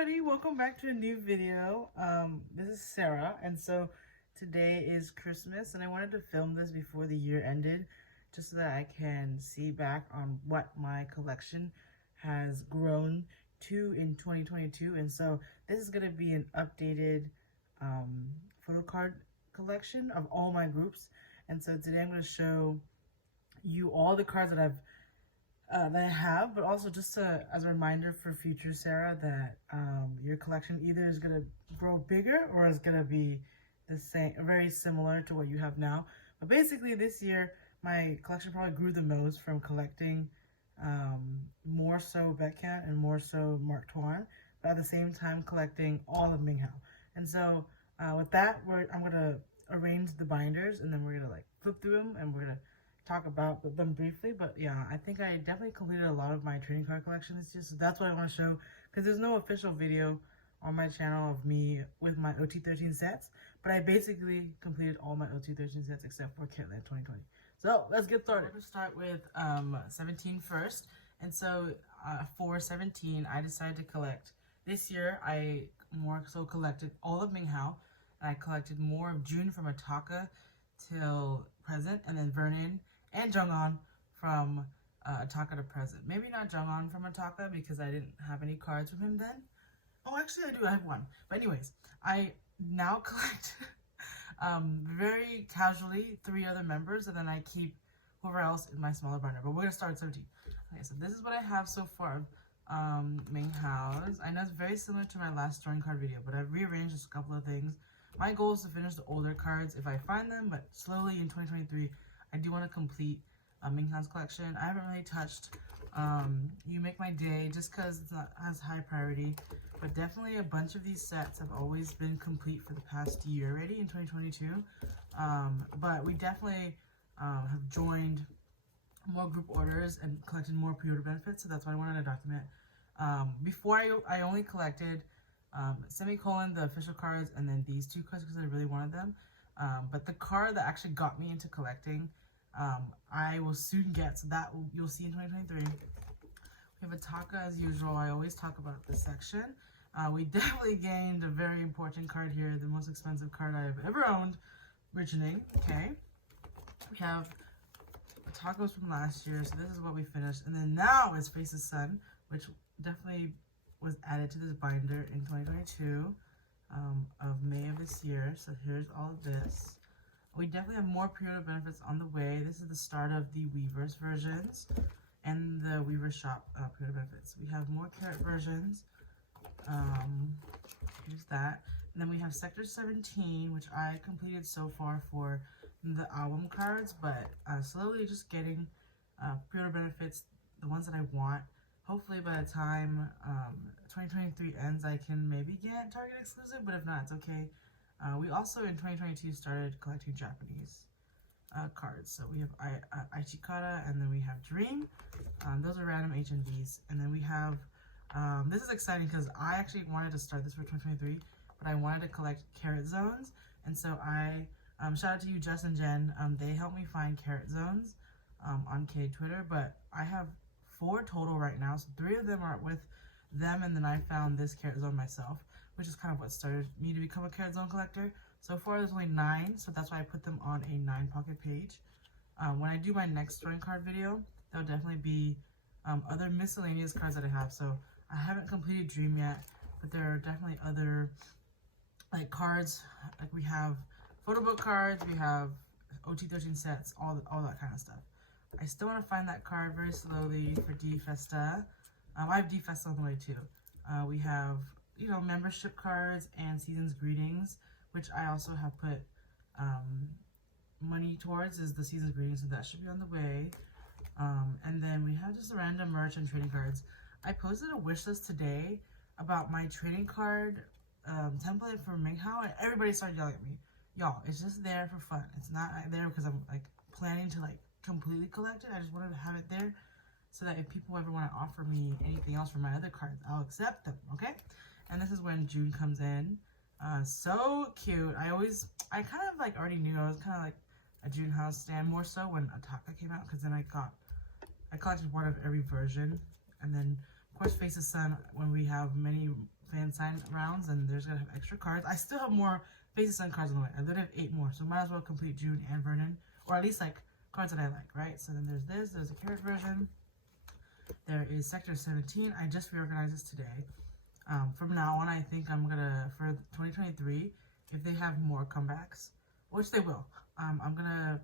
everybody, welcome back to a new video. This is Sarah, and so today is Christmas, and I wanted to film this before the year ended just so that I can see back on what my collection has grown to in 2022. And so this is going to be an updated photocard collection of all my groups. And so today I'm going to show you all the cards that I have, but also just as a reminder for future Sarah that your collection either is going to grow bigger or is going to be the same, very similar to what you have now. But basically this year, my collection probably grew the most from collecting more so Betcan and more so Mark Twain, but at the same time collecting all of Ming Hao. And so with that, I'm going to arrange the binders, and then we're going to like flip through them, and we're going to talk about them briefly. But yeah, I think I definitely completed a lot of my trading card collection this year, so that's what I want to show, because there's no official video on my channel of me with my OT13 sets, but I basically completed all my OT13 sets except for Kitland 2020. So let's get started. We're going to start with 17 first, and so for 17 I decided to collect. This year I more so collected all of Ming Hao, and I collected more of June from Ataka till present, and then Vernon and Jung'an from Ataka to present. Maybe not Jung'an from Ataka because I didn't have any cards from him then. Oh, actually I do, I have one. But anyways, I now collect very casually 3 other members, and then I keep whoever else in my smaller binder. But we're going to start at 17. Okay, so this is what I have so far. Ming Hao's. I know it's very similar to my last drawing card video, but I've rearranged just a couple of things. My goal is to finish the older cards if I find them, but slowly in 2023, I do want to complete Ming Hao's collection. I haven't really touched You Make My Day just because it's not as high priority, but definitely a bunch of these sets have always been complete for the past year already in 2022. But we definitely have joined more group orders and collected more pre-order benefits, so that's why I wanted to document. Before I only collected semicolon, the official cards, and then these 2 cards because I really wanted them. But the card that actually got me into collecting, I will soon get, so that you'll see in 2023. We have Ataka as usual. I always talk about this section. We definitely gained a very important card here, the most expensive card I've ever owned, Richening. Okay. We have Ataka's from last year, so this is what we finished. And then now it's Face the Sun, which definitely was added to this binder in 2022 of May of this year. So here's all of this. We definitely have more pre-order benefits on the way. This is the start of the Weavers versions and the Weaver Shop pre-order benefits. We have more Carrot versions. Here's that. And then we have Sector 17, which I completed so far for the album cards, but slowly just getting pre-order benefits, the ones that I want. Hopefully by the time 2023 ends, I can maybe get Target exclusive, but if not, it's okay. We also in 2022 started collecting Japanese cards. So we have Ichikara, and then we have Dream. Those are random HNDs. And then we have, this is exciting because I actually wanted to start this for 2023, but I wanted to collect Carrot Zones. And so I, shout out to you, Jess and Jen. They helped me find Carrot Zones on K Twitter, but I have 4 total right now, so 3 of them are with them, and then I found this Carrot Zone myself, which is kind of what started me to become a Carrot Zone collector. So far there's only 9, so that's why I put them on a 9-pocket page. When I do my next drawing card video, there'll definitely be other miscellaneous cards that I have. So I haven't completed Dream yet, but there are definitely other like cards, like we have photo book cards, we have OT13 sets, all that kind of stuff. I still want to find that card very slowly for D-Festa. I have D-Festa on the way too. We have, you know, membership cards and Season's Greetings, which I also have put money towards, is the Season's Greetings, so that should be on the way. And then we have just random merch and trading cards. I posted a wish list today about my trading card template for Ming Hao, and everybody started yelling at me. Y'all, it's just there for fun. It's not there because I'm like planning to like completely collect it. I just wanted to have it there so that if people ever want to offer me anything else for my other cards, I'll accept them, okay? And this is when June comes in. So cute. I kind of like already knew I was kind of like a June House stan, more so when Ataka came out, because then I collected one of every version. And then of course Face the Sun when we have many fan sign rounds, and there's gonna have extra cards. I still have more Face the Sun cards on the way. I literally have 8 more, so might as well complete June and Vernon, or at least like cards that I like, right? So then there's this, there's a carrot version. There is Sector 17. I just reorganized this today. From now on, I think I'm gonna, for 2023, if they have more comebacks, which they will, I'm gonna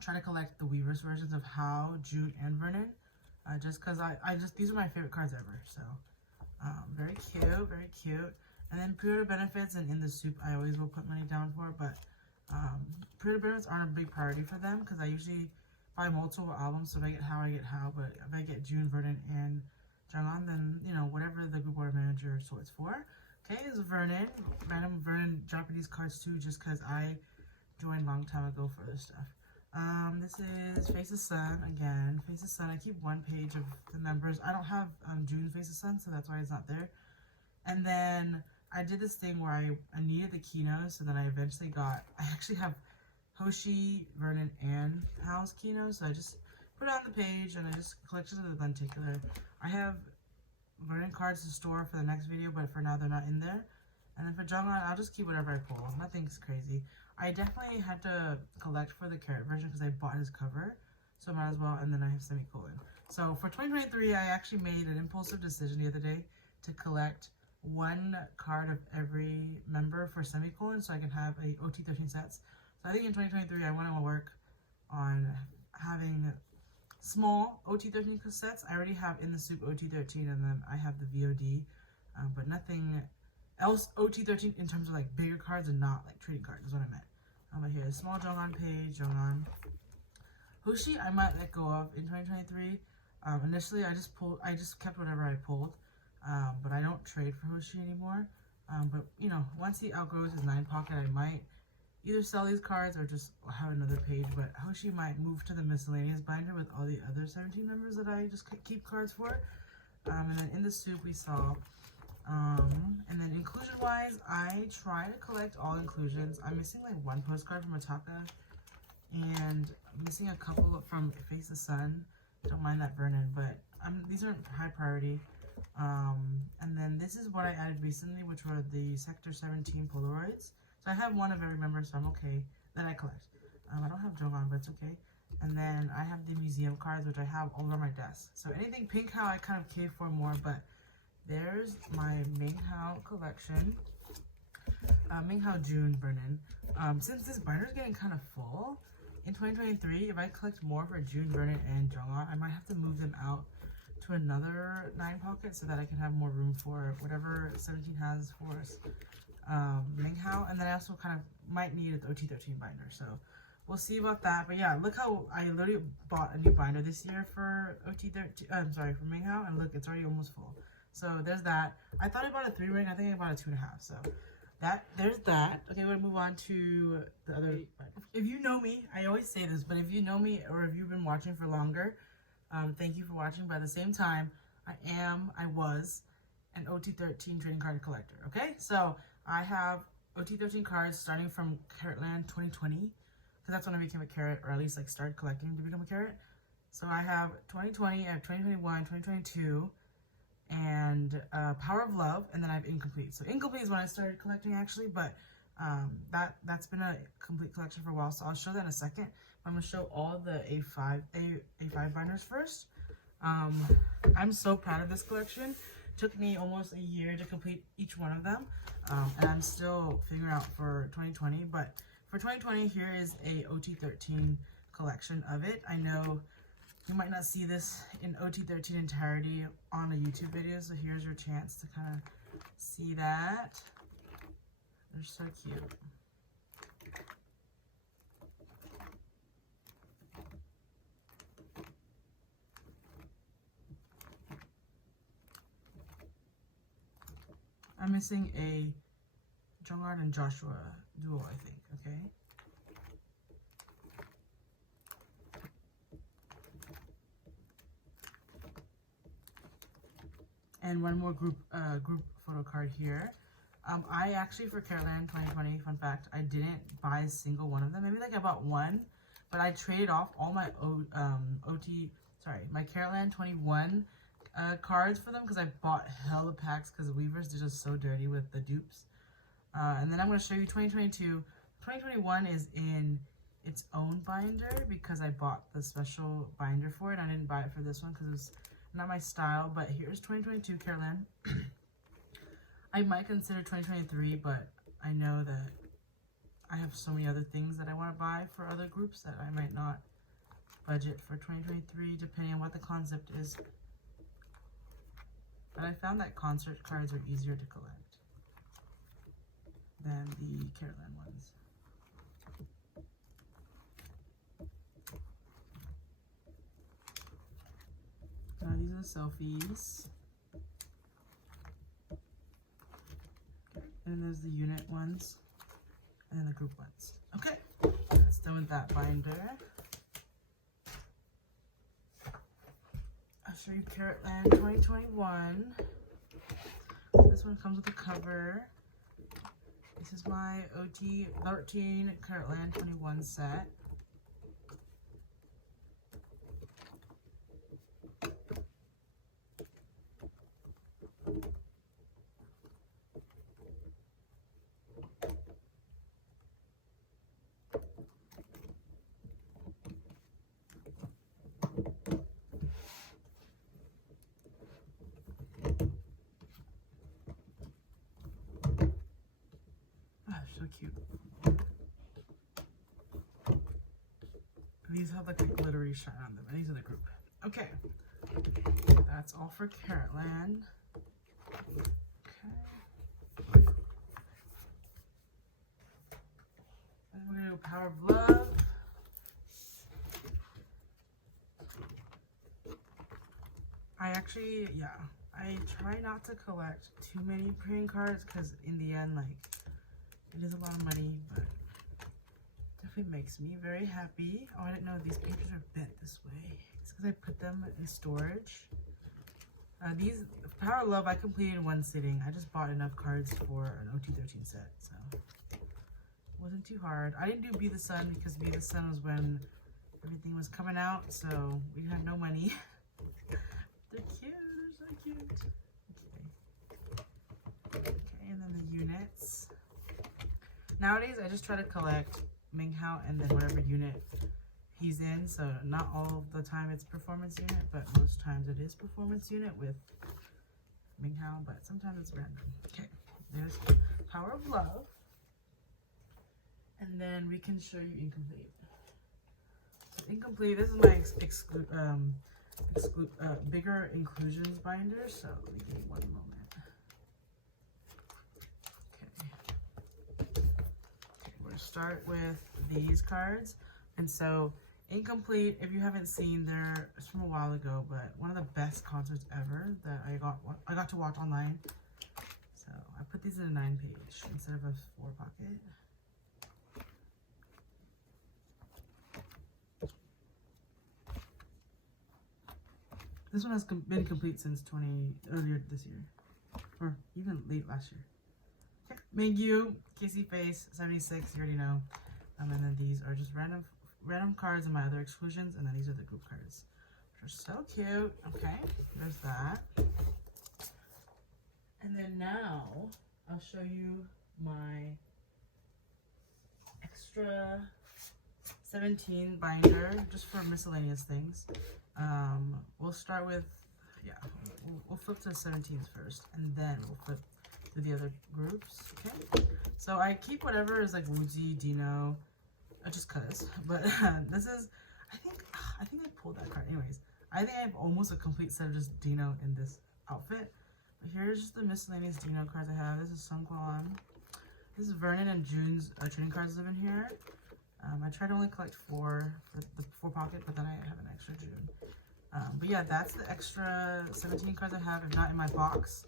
try to collect the Weavers versions of How, June, and Vernon, just because these are my favorite cards ever. So very cute, very cute. And then pre-order benefits, and in the soup I always will put money down for, but pre-order benefits aren't a big priority for them because I usually buy multiple albums. So if I get How, I get How, but if I get June, Vernon, and Jungwon, then you know, whatever the group order manager sorts for. Okay, is Vernon, random Vernon Japanese cards too, just because I joined a long time ago for this stuff. This is Face the Sun again. Face the Sun. I keep one page of the members. I don't have June's Face the Sun, so that's why it's not there. And then I did this thing where I needed the Kino, so then I eventually got. I actually have Hoshi, Vernon, and Hao's Kino, so I just put it on the page and I just collected the lenticular. I have Vernon cards to store for the next video, but for now they're not in there. And then for Jungwon, I'll just keep whatever I pull. Nothing's crazy. I definitely had to collect for the carrot version because I bought his cover, so I might as well. And then I have semicolon. So for 2023, I actually made an impulsive decision the other day to collect 1 card of every member for semicolon, so I can have a OT13 sets. So I think in 2023, I want to work on having small OT13 sets. I already have in the soup OT13, and then I have the VOD, but nothing else OT13 in terms of like bigger cards and not like trading cards is what I meant. But here, small Jungwon page, Jungwon. Hoshi, I might let go of in 2023. Initially, I just kept whatever I pulled, but I don't trade for Hoshi anymore. But you know, once he outgrows his 9 pocket, I might either sell these cards or just have another page. But Hoshi might move to the miscellaneous binder with all the other 17 members that I just keep cards for. And then in the soup we saw. And then inclusion-wise, I try to collect all inclusions. I'm missing like 1 postcard from Ataka, and I'm missing a couple from Face the Sun. Don't mind that Vernon, but these aren't high priority. And then this is what I added recently, which were the Sector 17 Polaroids. So I have 1 of every member, so I'm okay, that I collect. I don't have Jungwon, but it's okay. And then I have the museum cards, which I have all over my desk. So anything Pink How I kind of cave for more, but there's my Ming Hao collection. Ming Hao June Vernon. Since this binder is getting kind of full, in 2023, if I collect more for June, Vernon, and Jungwon, I might have to move them out to another 9 pocket so that I can have more room for whatever 17 has for us. Ming Hao, and then I also kind of might need an OT13 binder, so we'll see about that. But yeah, look how I literally bought a new binder this year for OT13. I'm sorry, for Ming Hao, and look, it's already almost full. So there's that. I thought I bought a 3 ring. I think I bought a 2.5. So there's that. Okay, we're gonna move on to the other. If you know me, I always say this, but if you know me or if you've been watching for longer, thank you for watching. But at the same time, I was an OT13 trading card collector. Okay, so I have OT13 cards starting from Carrotland 2020, because that's when I became a carrot, or at least like started collecting to become a carrot. So I have 2020, I have 2021, 2022. And Power of Love, and then I have Incomplete. So Incomplete is when I started collecting actually, but that's been a complete collection for a while, so I'll show that in a second. I'm going to show all the A5 binders first. I'm so proud of this collection. It took me almost a year to complete each one of them, and I'm still figuring out for 2020, but for 2020, here is a OT13 collection of it. I know you might not see this in OT13 entirety on a YouTube video, so here's your chance to kind of see that. They're so cute. I'm missing a Jungwon and Joshua duo, I think, okay? And 1 more group photo card here. I actually, for Carrotland 2020, fun fact, I didn't buy a single one of them. Maybe like I bought 1, but I traded off all my my Carrotland 21 cards for them because I bought hella packs because Weavers is just so dirty with the dupes. And then I'm going to show you 2022. 2021 is in its own binder because I bought the special binder for it. I didn't buy it for this one because it's not my style, but here's 2022 Caroline. I might consider 2023, but I know that I have so many other things that I want to buy for other groups that I might not budget for 2023 depending on what the concept is. But I found that concert cards are easier to collect than the Caroline ones. These are the selfies. Okay. And then there's the unit ones. And then the group ones. Okay. That's done with that binder. I'll show you Caroline 2021. This one comes with a cover. This is my OT 13 Caroline 21 set. So cute. These have like a glittery shine on them, and these are the group. Okay, that's all for Caroline. Okay. And we're gonna do Power of Love. I try not to collect too many praying cards because in the end, like, it is a lot of money, but definitely makes me very happy. Oh, I didn't know these pages are bent this way. It's because I put them in storage. These Power of Love I completed in one sitting. I just bought enough cards for an OT13 set, so it wasn't too hard. I didn't do Be the Sun because Be the Sun was when everything was coming out, so we had no money. They're cute. They're so cute. Okay. Okay, and then the units. Nowadays, I just try to collect Minghao and then whatever unit he's in. So not all of the time it's performance unit, but most times it is performance unit with Minghao, but sometimes it's random. Okay, there's Power of Love. And then we can show you Incomplete. So Incomplete, this is my bigger inclusions binder. So let me give you one moment. Start with these cards. And so Incomplete, if you haven't seen, it's from a while ago, but one of the best concerts ever that I got to watch online. So I put these in a 9-page instead of a 4-pocket. This one has been complete since earlier this year, or even late last year. Okay. Mingyu, Casey Face, 76, you already know. And then these are just random cards and my other exclusions, and then these are the group cards, which are so cute. Okay, there's that. And then now I'll show you my extra 17 binder just for miscellaneous things. We'll start with, we'll flip to 17s first, and then we'll flip to the other groups. Okay, so I keep whatever is like Woozi, Dino, just cause, but this is, I think I pulled that card. Anyways, I think I have almost a complete set of just Dino in this outfit. But here's just the miscellaneous Dino cards I have. This is Sungkwon. This is Vernon and June's trading cards live in here. I try to only collect 4 for the 4-pocket, but then I have an extra June. But yeah, that's the extra 17 cards I have, if not in my box.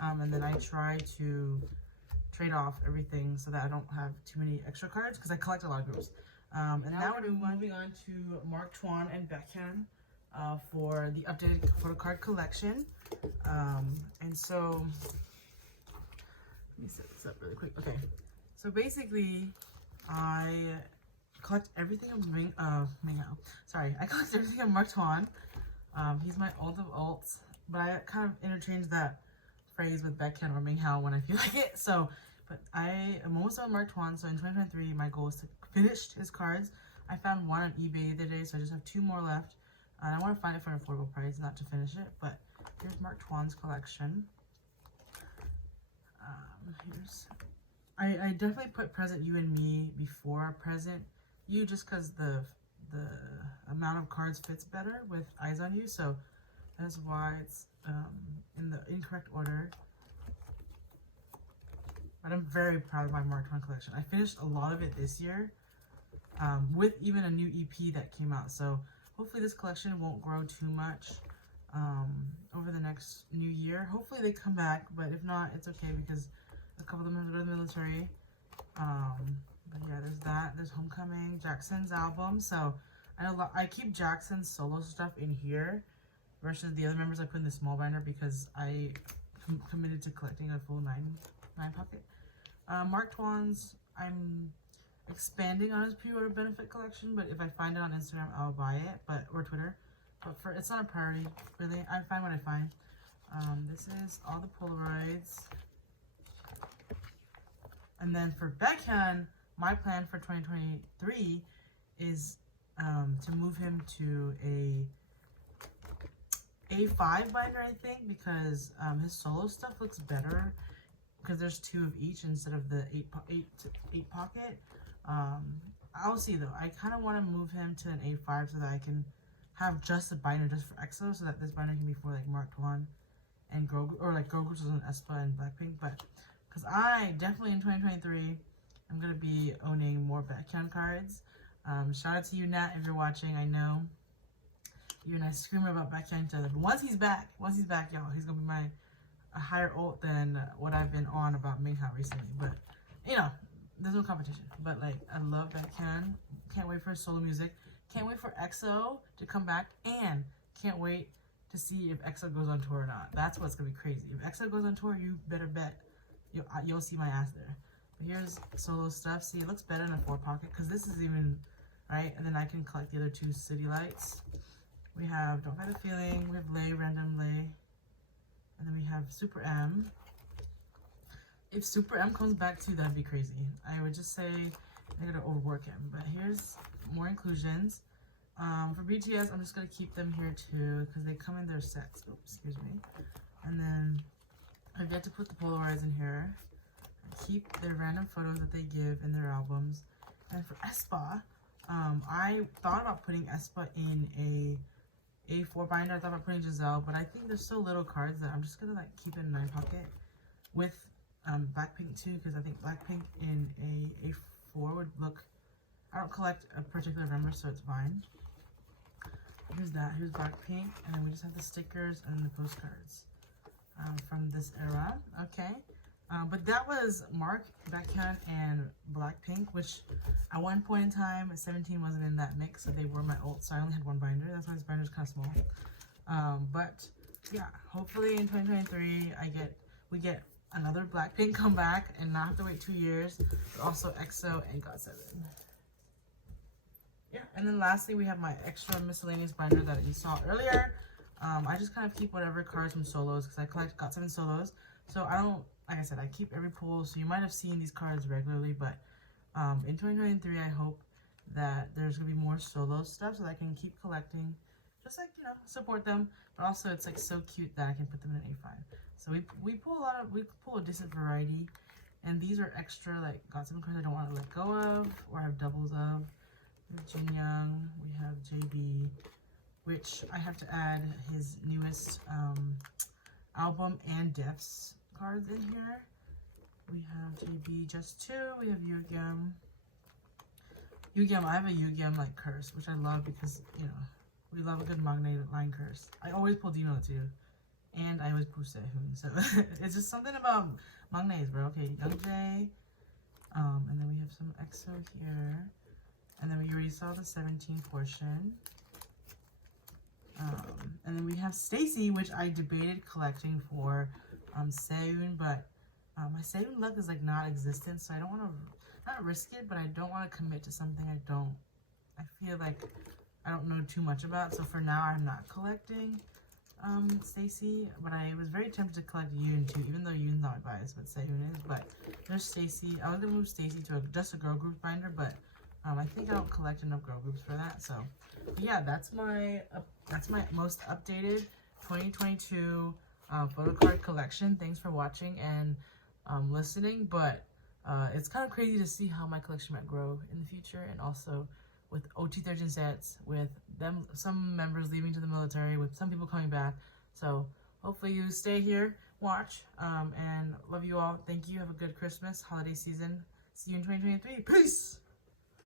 And then I try to trade off everything so that I don't have too many extra cards because I collect a lot of groups. And now we're moving on to Mark Twan and Baekhyun for the updated photocard collection. And so, let me set this up really quick. Okay, so basically, I collect everything of Minghao. Sorry, I collect everything of Mark Twan. He's my ult of ults, but I kind of interchange that phrase with Baekhyun or Minghao when I feel like it. So, but I am almost on Mark Twan. So in 2023, my goal is to finish his cards. I found one on eBay the other day, so I just have 2 more left. And I want to find it for an affordable price, not to finish it. But here's Mark Twan's collection. I definitely put Present You and Me before Present You, just because the amount of cards fits better with Eyes on You. So that's why it's in the incorrect order. But I'm very proud of my Mark Twain collection. I finished a lot of it this year, with even a new EP that came out. So hopefully this collection won't grow too much over the next new year. Hopefully they come back, but if not, it's okay because a couple of them have to go to the military. But yeah, there's that. There's Homecoming, Jackson's album. So I keep Jackson's solo stuff in here versus the other members I put in the small binder because I committed to collecting a full 9 pocket. Mark Twan's, I'm expanding on his pre-order benefit collection, but if I find it on Instagram, I'll buy it, or Twitter. But it's not a priority, really. I find what I find. This is all the Polaroids. And then for Baekhyun, my plan for 2023 is to move him to a A5 binder, I think, because his solo stuff looks better because there's 2 of each instead of the 8 pocket. I'll see though. I kind of want to move him to an A5 so that I can have just a binder just for EXO, so that this binder can be for like Mark Twan and girl, or like girl groups on aespa and Blackpink. But because I definitely in 2023 I'm gonna be owning more Baekhyun cards. Shout out to you, Nat, if you're watching. I know you and I scream about Baekhyun each other, but once he's back, y'all, he's gonna be a higher ult than what I've been on about Minghao recently. But you know, there's no competition. But like, I love Baekhyun. Can't wait for his solo music. Can't wait for EXO to come back, and can't wait to see if EXO goes on tour or not. That's what's gonna be crazy. If EXO goes on tour, you better bet you'll see my ass there. But here's solo stuff. See, it looks better in a 4 pocket because this is even right. And then I can collect the other 2 city lights. We have Don't Fight the Feeling. We have Lay, Random Lay, and then we have Super M. If Super M comes back too, that'd be crazy. I would just say they're gonna overwork him. But here's more inclusions. For BTS, I'm just gonna keep them here too because they come in their sets. Oops, excuse me. And then I've yet to put the Polaroids in here. Keep their random photos that they give in their albums. And for aespa, I thought about putting aespa in a A4 binder. I thought about putting Giselle, but I think there's so little cards that I'm just gonna like keep it in 9 pocket with Blackpink too, because I think Blackpink in a A4 would look. I don't collect a particular member, so it's fine. Here's that. Here's Blackpink, and then we just have the stickers and the postcards from this era. Okay, but that was Mark, Baekhyun, and Blackpink, which at one point in time, 17 wasn't in that mix, so they were my ult, so I only had 1 binder. That's why this binder is kind of small. But yeah, hopefully in 2023, we get another Blackpink comeback and not have to wait 2 years, but also EXO and GOT7. Yeah, and then lastly, we have my extra miscellaneous binder that you saw earlier. I just kind of keep whatever cards from solos because I collect GOT7 solos. So I don't, like I said, I keep every pool. So you might have seen these cards regularly, but in 2023, I hope that there's going to be more solo stuff so that I can keep collecting. Just like, you know, support them. But also, it's like so cute that I can put them in an A5. So we pull a decent variety. And these are extra, like, GOT7 cards I don't want to let go of or have doubles of. We have Jin Young, we have JB, which I have to add his newest album and deaths cards in here. We have JB Just 2, we have Yugyeom. I have a Yugyeom like curse, which I love because, you know, we love a good Magne line curse. I always pull Dino too, and I always pull Sehun, so it's just something about Magnes, bro. Okay, Young Jae, and then we have some EXO here. And then we already saw the 17 portion. And then we have Stacy, which I debated collecting for Sehun, but my Sehun luck is like not existent, so I don't want to, not risk it, but I don't want to commit to something I feel like I don't know too much about. So for now, I'm not collecting. Stacy, but I was very tempted to collect Yoon too, even though Yoon's not advised, but Sehun is. But there's Stacy. I was gonna move Stacy to just a girl group binder, but I think I don't collect enough girl groups for that. So, but yeah, that's my most updated 2022 photo card collection. Thanks for watching and listening. But it's kind of crazy to see how my collection might grow in the future, and also with OT13 sets, with them, some members leaving to the military, with some people coming back. So hopefully you stay here, watch, and love you all. Thank you. Have a good Christmas, holiday season. See you in 2023. Peace!